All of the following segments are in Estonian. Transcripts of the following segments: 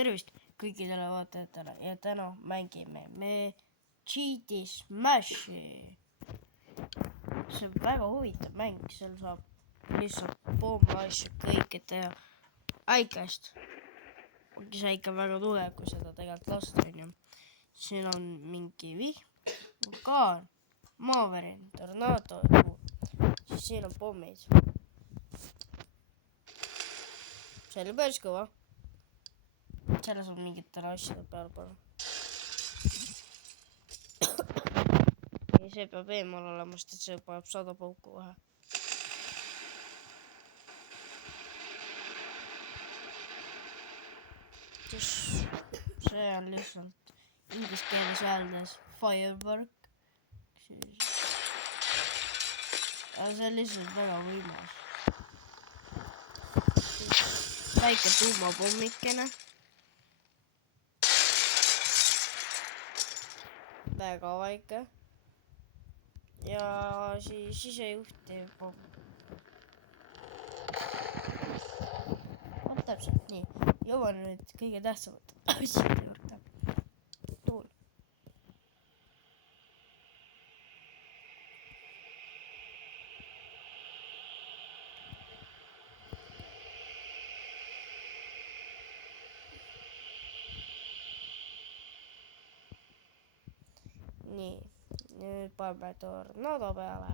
tervist kõikidele vaatajatele ja täna mängime me Cheaty Smashi. See on väga huvitav mäng, seal saab lihtsalt pomme asju kõike teha äikest. See on ikka väga tugev, kui seda tegelikult lasta on ju. Siin on mingi vihm, vulkaan, maavärin, tornaado, siis siin on pommid. See oli päris kõva. Selles on mingitele asjade peale panna. Ja see peab eemal olema, sest see paneb 100 pauku vahe. See on lihtsalt inglise keeles öeldes firework. Aga see on lihtsalt väga võimas. Väike tuumapommikene. Väga väike. Ja siis sisejuhtiv pomm. On täpselt nii. Jõuan nüüd kõige tähtsamat asjade juurde. Tuul. Nii, nüüd paneme tornaado peale.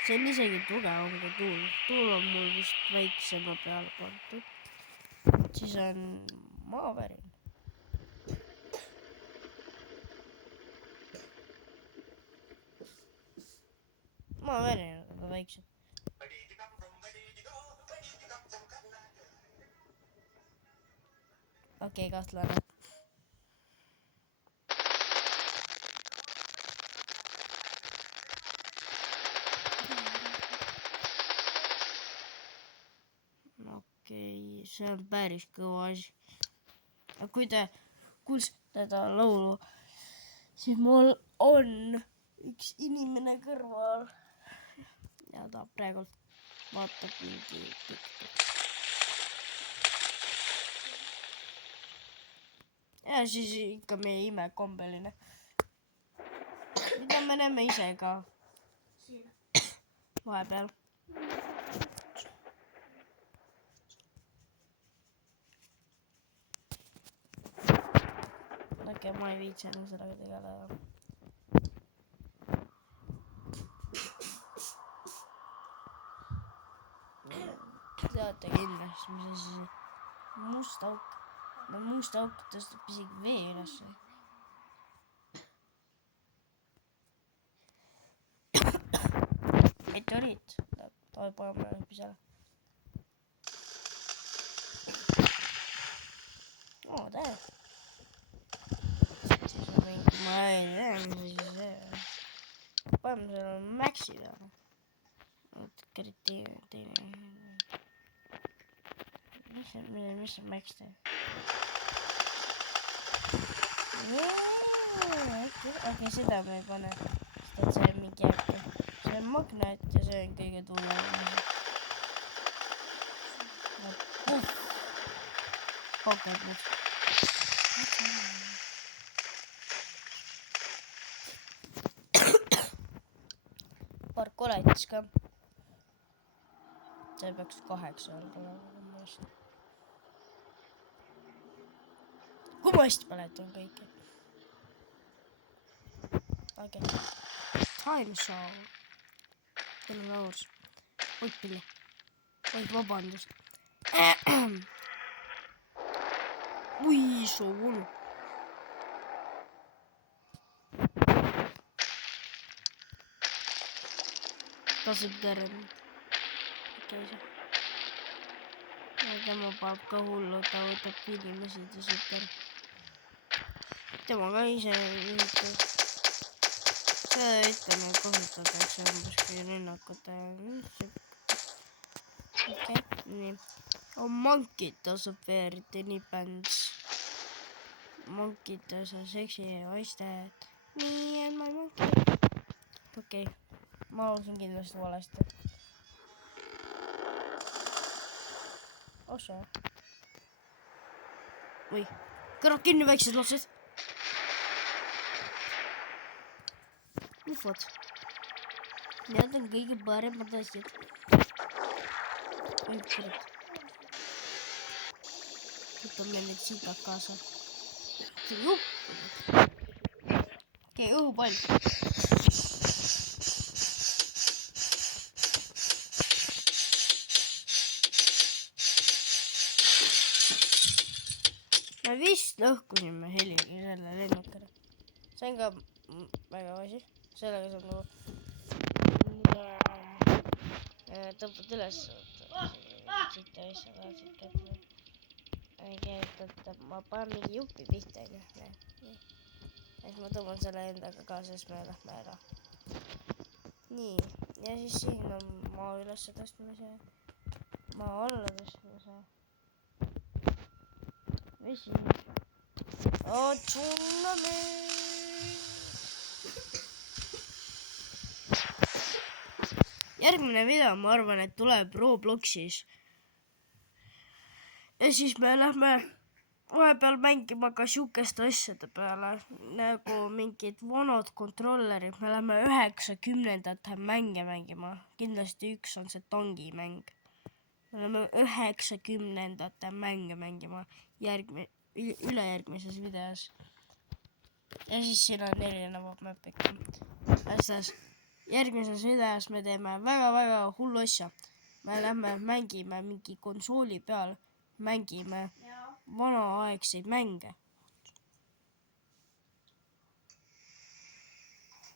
See on isegi tugevam kui tuul. Tuul on mul vist väiksema peale pandud. Siis on maavärin. Maavärin on väiksem. Okei, kahtlane. Okei, see on päris kõva asi. Kui te kuulsite seda laulu, siis mul on üks inimene kõrval ja ta praegult vaatab mingi TikTok. Ja siis ikka meie imekombeline. Mida me näeme ise ka vahepeal. Okei, ma ei viitsinud sellega tegeleda. Teate kindlasti, mis asi must auk. No must auk tõstab isegi vee ülesse. Meteoriit. Ta paneme läbi selle. Oo, tere. Siis on mingi, ma ei tea, mis see. Paneme selle Maxi peale. Oot, teine. Mis on Max teeb? Okei, seda me ei pane. Sest et see on mingi äkki. See on magnet ja see on kõige tuuleline. Pakad nüüd. Paar koletis ka. See peaks 8 olema. Kui ma hästi mäletan kõike. Okei. Time show. Kelle laurs. Oid pilli. Oid vabandust. Ui, suun. Tasib terve. Okei see. Tema paneb ka hullu, ta võtab inimesi ja super. Tema ka ise ühitab. Seda ütleme kasutatakse umbes kui rünnakute. Okei, nii. On Monkey tasub veeriti nii bänds. Monkey tasub seksi naisted. Me and my okei. Ma alusin kindlasti valesti. Osa. Oi, kõrvad kinni väiksed lapsed. Ufod. Need on kõige paremad asjad. Oi, kõrvad. Võtame need siitad kaasa. See jupp. Okei, õhupall. Me vist lõhkusime heliga selle lennukile. See on ka väga asi. Sellega saab nagu tõmbad üles. Siit ja asja kaasib kätte. Ma panen mingi jupi pihta. Siis ma tõmban selle endaga kaasa, siis me lähme ära. Nii. Ja siis siin on maa üles tõstmise. Maa alla tõstmise. Vesi. Tsunami. Järgmine video, ma arvan, et tuleb Robloxis. Ja siis me lähme vahepeal mängima ka siukeste asjade peale, nagu mingid vanad kontrollerid. Me lähme 90ndate mänge mängima. Kindlasti üks on see tangimäng. Me lähme 90ndate mänge mängima ülejärgmises videos. Ja siis siin on erinevad mapid. Asjas. Järgmises videos me teeme väga hullu asja. Me lähme mängime mingi konsooli peal. Mängime vanaaegseid mänge.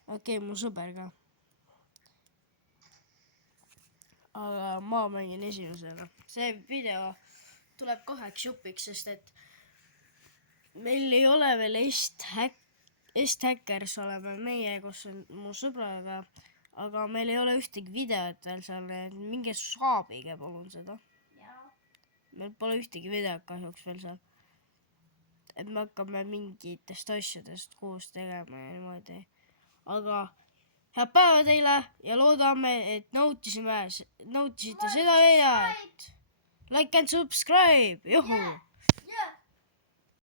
Okei, mu sõber ka. Aga ma mängin esimesena. See video tuleb 2 jupiks, sest et meil ei ole veel Est-Hackers oleme meie, kus on mu sõbraga, aga meil ei ole ühtegi videot veel seal. Minge saabige palun seda. Meil pole ühtegi videot kahjuks veel seal. Et me hakkame mingitest asjadest koos tegema ja niimoodi. Aga head päeva teile ja loodame, et nautisite seda videot. Like and subscribe. Juhu!